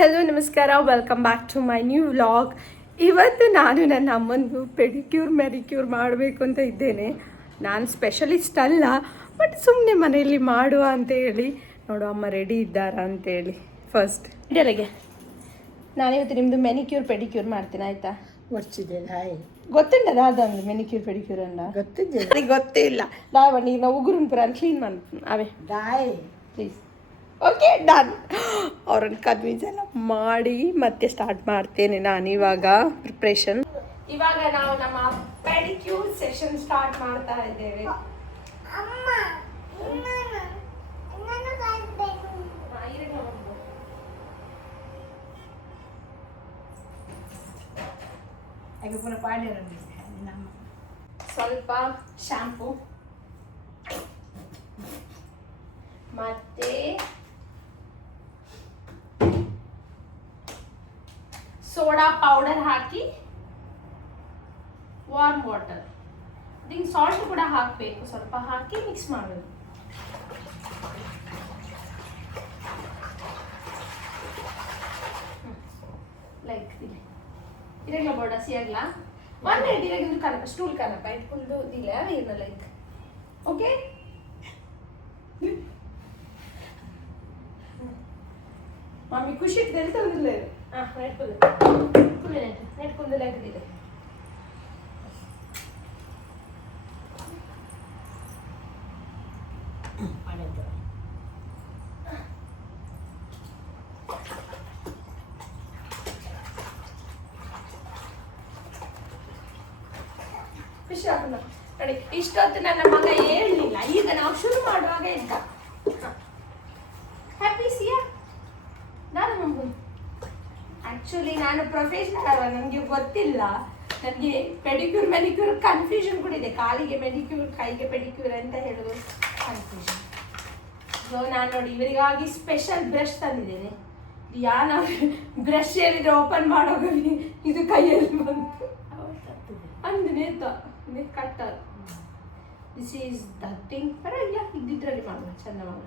Hello ನಮಸ್ಕಾರ, welcome back to my new vlog. ಇವತ್ತು ನಾನು ನನ್ನ ಅಮ್ಮಂದು ಪೆಡಿಕ್ಯೂರ್ ಮ್ಯಾರಿಕ್ಯೂರ್ ಮಾಡಬೇಕು ಅಂತ ಇದ್ದೇನೆ. ನಾನು ಸ್ಪೆಷಲಿಸ್ಟ್ ಅಲ್ಲ, ಬಟ್ ಸುಮ್ಮನೆ ಮನೆಯಲ್ಲಿ ಮಾಡುವ ಅಂತ ಹೇಳಿ. ನೋಡು ಅಮ್ಮ ರೆಡಿ ಇದ್ದಾರಾ ಅಂತೇಳಿ. ಫಸ್ಟ್ ಇಡಲೆಗೆ ನಾನಿವತ್ತು ನಿಮ್ಮದು ಮೆನಿಕ್ಯೂರ್ ಪೆಡಿಕ್ಯೂರ್ ಮಾಡ್ತೀನಿ, ಆಯಿತಾ? ಗೊತ್ತುಂಟದ ಅದಂದು ಮೆನಿಕ್ಯೂರ್ ಪೆಡಿಕ್ಯೂರ್ ಅನ್ನ ಗೊತ್ತೇ ಇಲ್ಲ. ದಾವಣಿ ನಾವು ಉಗುರುಂಪುರ ಕ್ಲೀನ್ ಮಾಡ್ತೀನಿ ಅವೇ ಪ್ಲೀಸ್. Okay done. ಅವ್ರನ್ನ ಕನ್ವಿನ್ಸ್ ಎಲ್ಲ ಮಾಡಿ ಮತ್ತೆ ಸ್ಟಾರ್ಟ್ ಮಾಡ್ತೇನೆ ನಾನು ಇವಾಗ ಪ್ರಿಪ್ರೇಷನ್. ಇವಾಗ ನಾವು ನಮ್ಮ ಪೆಡಿಕ್ಯೂರ್ ಸೆಷನ್ ಸ್ಟಾರ್ಟ್ ಮಾಡ್ತಾ ಇದ್ದೇವೆ. ಸ್ವಲ್ಪ ಶಾಂಪೂ ಮತ್ತೆ ಸೋಡಾ ಪೌಡರ್ ಹಾಕಿ ವಾರ್ಮ್ ವಾಟರ್, ಇದಕ್ಕೆ ಸಾಲ್ಟ್ ಕೂಡ ಹಾಕಬೇಕು, ಸ್ವಲ್ಪ ಹಾಕಿ ಮಿಕ್ಸ್ ಮಾಡೋದು. ಲೈಕ್ ಇರಲ್ಲ ಬೋಡ ಸಿಯಾಗ್ಲ ಒನ್ ಇರಗಿಂದು ಕನಪ ಸ್ಟೂಲ್ ಕನಪ ಇಟ್ಕೊಂಡು ಇಲ್ಲ ಇರಲ್ಲ ಲೈಕ್. ಓಕೆ ಮಮ್ಮಿ ಖುಷಿ ಇರ್ತದೆ ತಂದಿಲ್ಲ. ನೆಟ್ಕೊಂಡು ಲೆಕ್ಕದಿದೆ. ಖುಷಿ ಆಗಲ್ಲ ನೋಡಿ. ಇಷ್ಟೊತ್ತು ನನ್ನ ಮಗ ಹೇಳಲಿಲ್ಲ, ಈಗ ನಾವು ಶುರು ಮಾಡುವಾಗ ಇದ್ದ. ಹ್ಯಾಪಿ ಸಿಯಾ ಆಕ್ಚುಲಿ ನಾನು ಪ್ರೊಫೆಷನಲ್ ಅಲ್ವಾ, ನನಗೆ ಗೊತ್ತಿಲ್ಲ. ನನಗೆ ಪೆಡಿಕ್ಯೂರ್ ಮೆನಿಕ್ಯೂರ್ ಕನ್ಫ್ಯೂಷನ್ ಕೂಡ ಇದೆ. ಕಾಲಿಗೆ ಮೆನಿಕ್ಯೂರ್, ಕೈಗೆ ಪೆಡಿಕ್ಯೂರ್ ಅಂತ ಹೇಳೋದು ಕನ್ಫ್ಯೂಷನ್. ಸೊ ನಾನು ನೋಡಿ ಇವರಿಗಾಗಿ ಸ್ಪೆಷಲ್ ಬ್ರಷ್ ತಂದಿದ್ದೇನೆ. ಯಾನ ಬ್ರಷ್ ಏನಿದ್ರೆ ಓಪನ್ ಮಾಡೋಗ ಇದು ಕೈಯಲ್ಲಿ ಬಂತು ಅಂದು nail cutter. This is the thing. ಪರವಾಗಿಲ್ಲ, ಇದ್ದಿದ್ರಲ್ಲಿ ಮಾಡೋಣ ಚೆಂದ ಮಾಡೋಣ.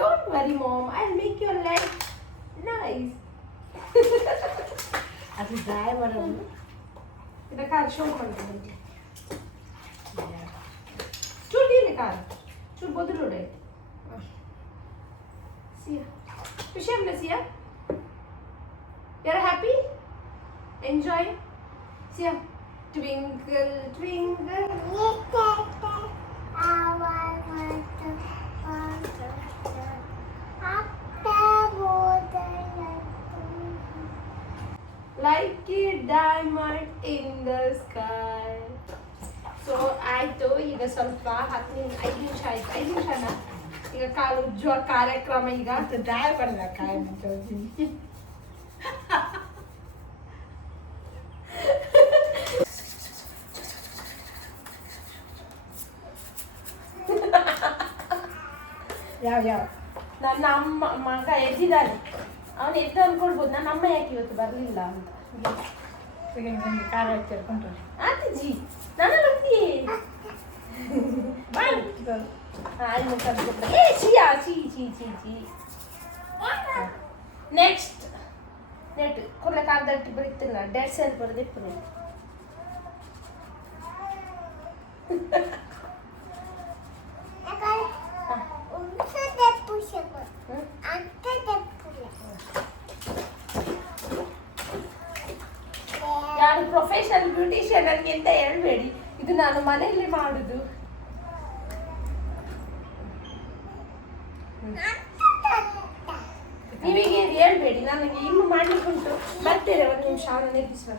Don't worry mom, I will make your life nice. ಅದು ಡ್ರೈ ಮಾಡೋದು ಇದಕ್ಕೆ ಶೋ ಮಾಡ್ತೀನಿ. ಚೂರು ಇಲ್ಲ ಕಾರ್ ಚೂರು ಬದಲು ಆಯ್ತು. ಸಿಯಾ ಖುಷಿ ಅಲ್ಲ ಸಿಯಾ? ಯಾರು happy? Enjoy Siya. Twinkle twinkle like a diamond in the sky. So ಆಯಿತು, ಈಗ ಸ್ವಲ್ಪ 5 ನಿಮಿಷ ಆಯ್ತು. 5 ನಿಮಿಷನ ಈಗ ಕಾಲು ಉಜ್ಜುವ ಕಾರ್ಯಕ್ರಮ. ಈಗ ದಾಯ ಬರಲ್ಲ ಕಾಯಿ ಯಾವ ನನ್ನ ಅಮ್ಮ ಮಗ ಎದ್ದಿದ್ದಾನೆ. ಅವನು ಎದ್ದು ಅನ್ಕೊಳ್ಬೋದು ನನ್ನ ಅಮ್ಮ ಯಾಕೆ ಇವತ್ತು ಬರಲಿಲ್ಲ ಅಂತ. ಆತಿಜಿ ನಾನು ಬರ್ತೀಯೇ. ನೆಕ್ಸ್ಟ್ ನೆಟ್ ಕೊಲ್ಲ ಕಾಗದಟ್ಟಿ ಬರೀತಿಲ್ಲ. ಡೆಡ್ ಸೆಲ್ ಬರೋದಿಪ್ಪು ನಾನು ಪ್ರೊಫೆಷನಲ್ ಬ್ಯೂಟಿಷಿಯನ್ ನನಗೆ ಅಂತ ಹೇಳ್ಬೇಡಿ, ಇದು ನಾನು ಮನೆಯಲ್ಲಿ ಮಾಡುದು. ನೀವೀಗ ಹೇಳ್ಬೇಡಿ, ನನಗೆ ಇನ್ನು ಮಾಡ್ಲಿಕ್ಕೆ ಉಂಟು. ಬರ್ತೇನೆ ಒಂದು ನಿಮಿಷ. ಅವನು ಎಬ್ಬಿಸುವ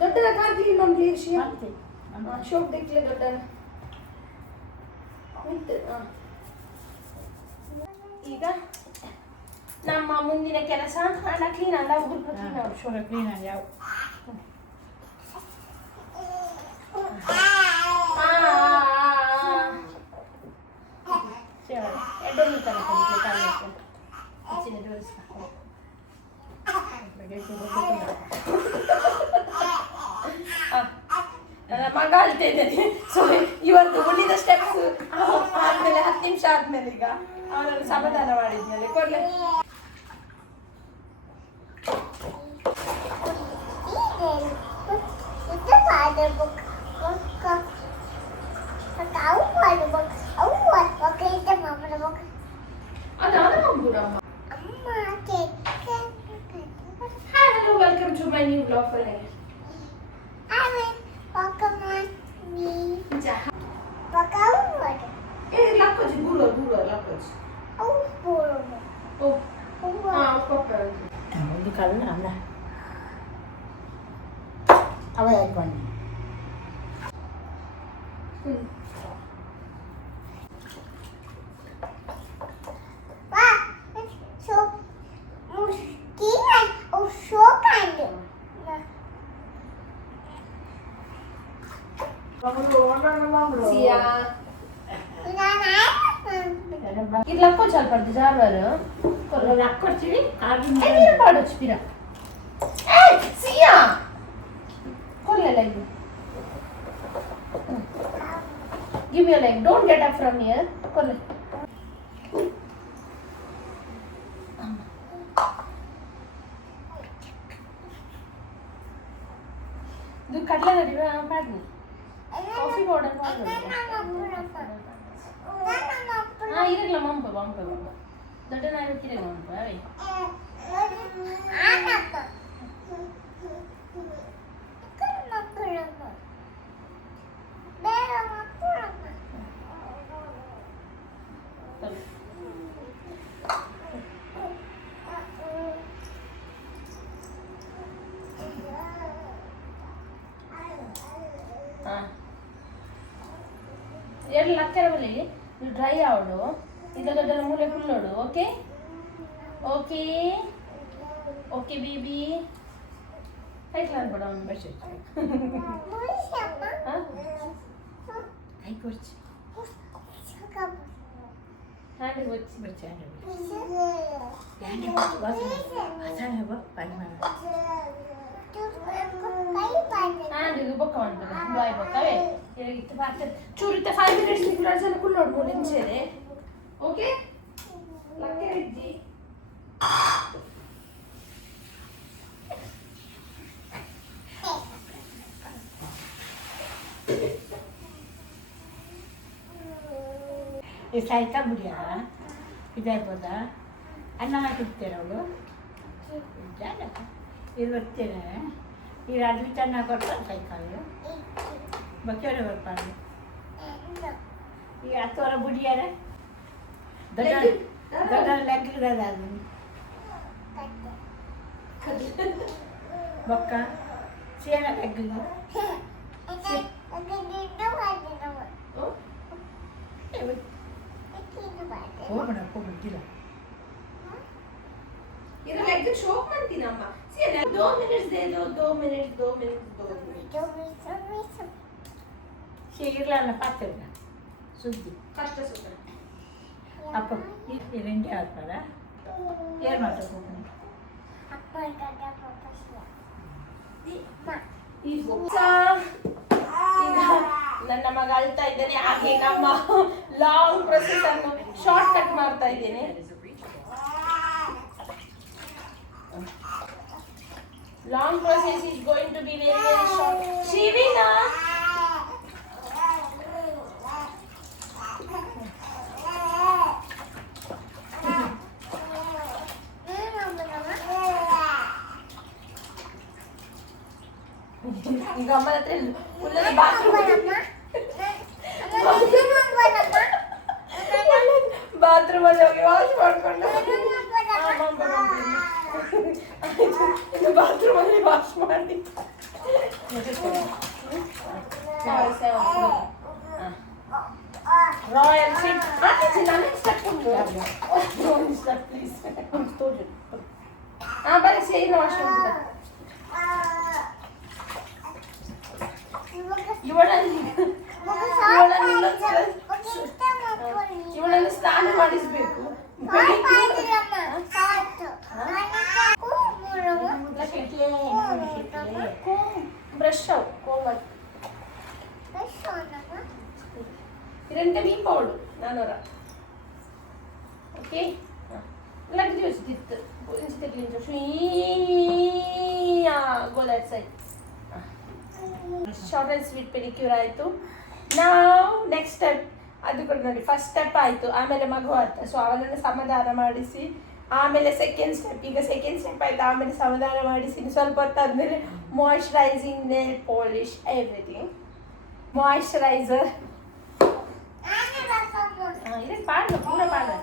ದೊಡ್ಡದ ಕಾರ್ ಕ್ಲೀನ್ ಮಾಡಿ ಶೋಪ್ देखले ದೊಡ್ಡ ಈಗ ನಮ್ಮ ಮುಂದಿನ ಕೆಲಸ ಹಣ ಕ್ಲೀನ್ ಅಲ್ಲ ಕ್ಲೀನ್ ಆಗಿ ಯಾವ ಮಗ ಅಳ್ತಾ ಇದ್ದೇನೆ. ಸೊ ಇವತ್ತು ಉಳಿದ ಸ್ಟೆಪ್ಸ್ ಆದ್ಮೇಲೆ 10 ನಿಮಿಷ ಆದ್ಮೇಲೆ ಈಗ ಅವರನ್ನು ಸಮಾಧಾನ ಮಾಡಿದ್ಮೇಲೆ ಕೊಡ್ಲೆ Hello, welcome to my new vlog. Lakkoji, guru, lakkoji. ಒಂದು ಕಳ್ಳ ಅಲ್ಲ ಅವ ಯಾಕೆ ಬನ್ನಿ ఇది లక్కో చాలు పడుతుంది జారువారు లక్కొచ్చి మీరు పాడొచ్చు పిరా సియా కొల్ల like give me a leg, don't get up from here కొల్ల ಇದು ಕಡಲೆ ನಡಿವೆ ಪಾಡ್ನಿ ಕಾಫಿ ಪೌಡರ್ ಪಾಡ್ನಿ ಇರಲ್ಲ ಮಂಪ ದೊಡ್ಡ ನಾಯಿ ಕಿರೆ ಮಂಪ ಎರಡು ಲಕ್ಕರ ಬಲ್ಲಿ ಡ್ರೈ ಆವಡು ಇದು ದೊಡ್ಡ ಮೂಲೆ ಫುಲ್ಲೋಡು ಓಕೆ ಓಕೆ ಓಕೆ ಬೇಬಿ ಐಕ್ಲ ಅನ್ಬೇಡ ಅವ್ನು ಬೆಸ್ಟ್ ಐಕ್ ಬರ್ಚಿ ಹ್ಯಾಂಡ್ వచ్చి ಬರ್ಚಿ ಹ್ಯಾಂಡ್ ಪೈನ್ ಹ್ಯಾಂಡ್ ಬೊಕ್ಕ ಮಾಡ್ತಾರೆ ಬಾಯ್ ಬೊಕ್ಕವೇ ಚೂರಿತ 5 minutes ನಿಕುಲ ಜನ ಕುಲ್ಲೋಡು ಮುಲಿಂಚೇನೆ ಓಕೆ ಲಕ್ಕೆ ಇಜ್ಜಿ ಈ ಸಾಯ್ತಾ ಬಿಡಿಯ ಇದಾಗ್ಬೋದಾ ಅನ್ನ ಹಾಕಿರ್ತೀರ ಅವಳು ಇದು ಬರ್ತೀರ ಈ ರಾತ್ರಿ ಚೆನ್ನಾಗಿ ಕೊಡ್ತಾರೆ ಸೈಕಲ್ಲು ಬಕ್ಕಿಯವರೇ ಬರ್ತಾರೆ ಈ 10 ವರ ಬುಡಿಯಾರ ದೊಡ್ಡ ಲೆಕ್ಕದ ಅದು ಬೊಕ್ಕ ಸೇನ ಲೆಗ್ಗಿಗೆ ಹೋಗೋಣ ಹೋಗ್ಬಿಟ್ಟಿಲ್ಲ ಇದು ಲೆಗ್ ಶೋಕ್ ಮಾಡ್ತೀನಮ್ಮ ಸಿ 2 minutes दे दो 2 minutes 2 minutes ಇರ್ಲಲ್ಲ ಪಾತ್ರೆಲ್ಲ ಸುದ್ದಿ ಕಷ್ಟ ಸುತ್ತ ಅಪ್ಪ ರೆಂಡಿ ಆಗ್ತಾರ ಏನು ಮಾಡ್ಬೇಕು ಈಗ ನನ್ನ ಮಗ ಅಳ್ತಾ ಇದ್ದಾನೆ ಹಾಗೆ ನಮ್ಮ ಲಾಂಗ್ ಪ್ರೊಸೆಸ್ ಅನ್ನು ಶಾರ್ಟ್ ಕಟ್ ಮಾಡ್ತಾ ಇದ್ದೇನೆ long process is going to be very very short Shivina ಈಗ ಅಮ್ಮ ಹತ್ರ ಉಲ್ಲದ ಬಾತ್ರೂಮ್ ಅಲ್ಲಿ ಹೋಗಿ ವಾಶ್ ಮಾಡ್ಕೊಂಡು ಬಾತ್ರೂಮ್ ಅಲ್ಲಿ ವಾಶ್ ಮಾಡಿ ರಾಯಲ್ ಸೀಟ್ ನನಗೆ ಸ್ಟೆಪ್ ಉಂಟು ಒಂದು ಸ್ಟೆಪ್ ಪ್ಲೀಸ್ ತೋಜು ಹಾಂ ಬರೀ ಸೇರಿ ವಾಶ್ರೂಮ್ ಇವಳನ್ನು ಸ್ನಾನ ಮಾಡಿಸ್ಬೇಕು ಬ್ರಷ್ ಕೋಮಲ್ ഇരണ്ട മീൻ പൗഡർ 400 ഓക്കെ ലഗ് ദിസ് ദിത്ത് ഇൻസ്റ്റന്റ് ലിഞ്ചോ she go that side short and sweet pedicure ಆಯಿತು ನಾವು ನೆಕ್ಸ್ಟ್ ಸ್ಟೆಪ್ ಅದು ಕೂಡ ನೋಡಿ ಫಸ್ಟ್ ಸ್ಟೆಪ್ ಆಯಿತು ಆಮೇಲೆ ಮಗು ಆಯ್ತು ಸೊ ಅವನನ್ನು ಸಮಾಧಾನ ಮಾಡಿಸಿ ಆಮೇಲೆ ಸೆಕೆಂಡ್ ಸ್ಟೆಪ್ ಈಗ ಸೆಕೆಂಡ್ ಸ್ಟೆಪ್ ಆಯಿತು ಆಮೇಲೆ ಸಮಾಧಾನ ಮಾಡಿಸಿ ಸ್ವಲ್ಪ ಹೊತ್ತಾದ್ಮೇಲೆ moisturising nail polish everything moisturiser ಇದೆ ಪಾಡು ಪೂರ ಪಾಡು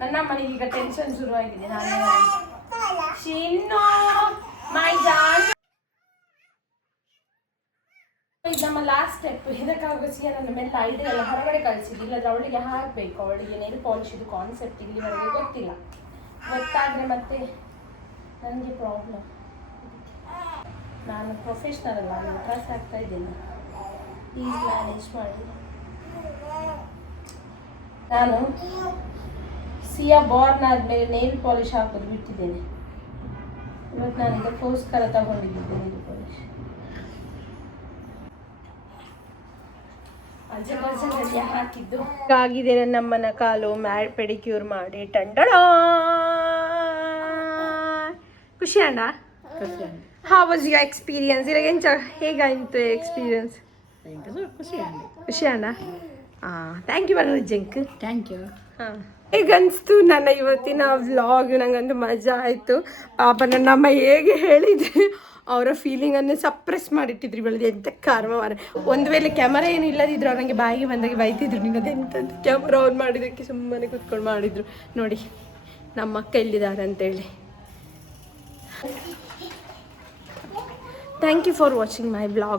ನನ್ನ ಅಮ್ಮನಿಗೆ ಈಗ ಟೆನ್ಷನ್ ಶುರುವಾಗಿದೆ ನಾನು ಚಿನ್ನು ಮೈ ಜಾನ್ ಇದು ನಮ್ಮ ಲಾಸ್ಟ್ ಸ್ಟೆಪ್ ಇದಕ್ಕಾಗೋಸಿ ನನ್ನ ಮೇಲೆ ಐಡಿಯಾ ಎಲ್ಲ ಹೊರಗಡೆ ಕಳಿಸಿದ್ದು ಇಲ್ಲದ್ರೆ ಅವಳಿಗೆ ಹಾಕಬೇಕು ಅವಳಿಗೆ ನೇಲ್ ಪಾಲಿಶ್ ಇದು ಕಾನ್ಸೆಪ್ಟ್ ಇಲ್ಲಿವರೆಗೆ ಗೊತ್ತಿಲ್ಲ ಗೊತ್ತಾದರೆ ಮತ್ತೆ ನನಗೆ ಪ್ರಾಬ್ಲಮ್ ನಾನು ಪ್ರೊಫೆಷ್ನಲ್ ಅಲ್ಲ ನಾನು ಕ್ಲಾಸ್ ಆಗ್ತಾ ಇದ್ದೇನೆ ಪ್ಲೀಸ್ ಮ್ಯಾನೇಜ್ ಮಾಡಿ ನಾನು ಸಿಯಾ ಬಾರ್ನ್ ಆದಮೇಲೆ ನೇಲ್ ಪಾಲಿಶ್ ಹಾಕೋದು ಬಿಟ್ಟಿದ್ದೇನೆ ಇವತ್ತು ನಾನು ಇದಕ್ಕೋಸ್ಕರ ತಗೊಂಡಿದ್ದೆ ನೇಲ್ ಪಾಲಿಶ್ ಅಜ್ಜ ಹಾಕಿದ್ದು ಆಗಿದೆ ನಮ್ಮನ ಕಾಲು ಪೆಡಿಕ್ಯೂರ್ ಮಾಡಿ ಟಂಡಡ ಖುಷಿ ಅಣ್ಣ ಹಾ ವಾಸ್ ಯುವರ್ ಎಕ್ಸ್ಪೀರಿಯನ್ಸ್ ಇವಾಗ ಎಂಚ ಹೇಗಾಯಿತು ಎಕ್ಸ್ಪೀರಿಯನ್ಸ್ ಖುಷಿ ಅಣ್ಣ ಹಾಂ ಥ್ಯಾಂಕ್ ಯು ಬರೋಜ್ಜಂಕ್ ಥ್ಯಾಂಕ್ ಯು ಹಾಂ ಹೇಗನ್ನಿಸ್ತು ನನ್ನ ಇವತ್ತಿನ ವ್ಲಾಗ್ ನನಗಂತೂ ಮಜಾ ಆಯಿತು ಪಾಪ ನನ್ನ ಅಮ್ಮ ಹೇಗೆ ಹೇಳಿದರೆ ಅವರ ಫೀಲಿಂಗನ್ನು ಸಪ್ರೆಸ್ ಮಾಡಿಟ್ಟಿದ್ರು ಇವಳದು ಎಂಥ ಕರ್ಮ ಮಾರ ಒಂದು ವೇಳೆ ಕ್ಯಾಮರಾ ಏನು ಇಲ್ಲದಿದ್ರು ನನಗೆ ಬಾಯಿಗೆ ಬಂದಾಗೆ ಬೈತಿದ್ರು ನಿನ್ನದು ಎಂಥದ್ದು ಕ್ಯಾಮರಾ ಆನ್ ಮಾಡಿದ್ದಕ್ಕೆ ಸುಮ್ಮನೆ ಕೂತ್ಕೊಂಡು ಮಾಡಿದರು ನೋಡಿ ನಮ್ಮ ಅಕ್ಕ ಎಲ್ಲಿದ್ದಾರೆ ಅಂತೇಳಿ thank you for watching my vlog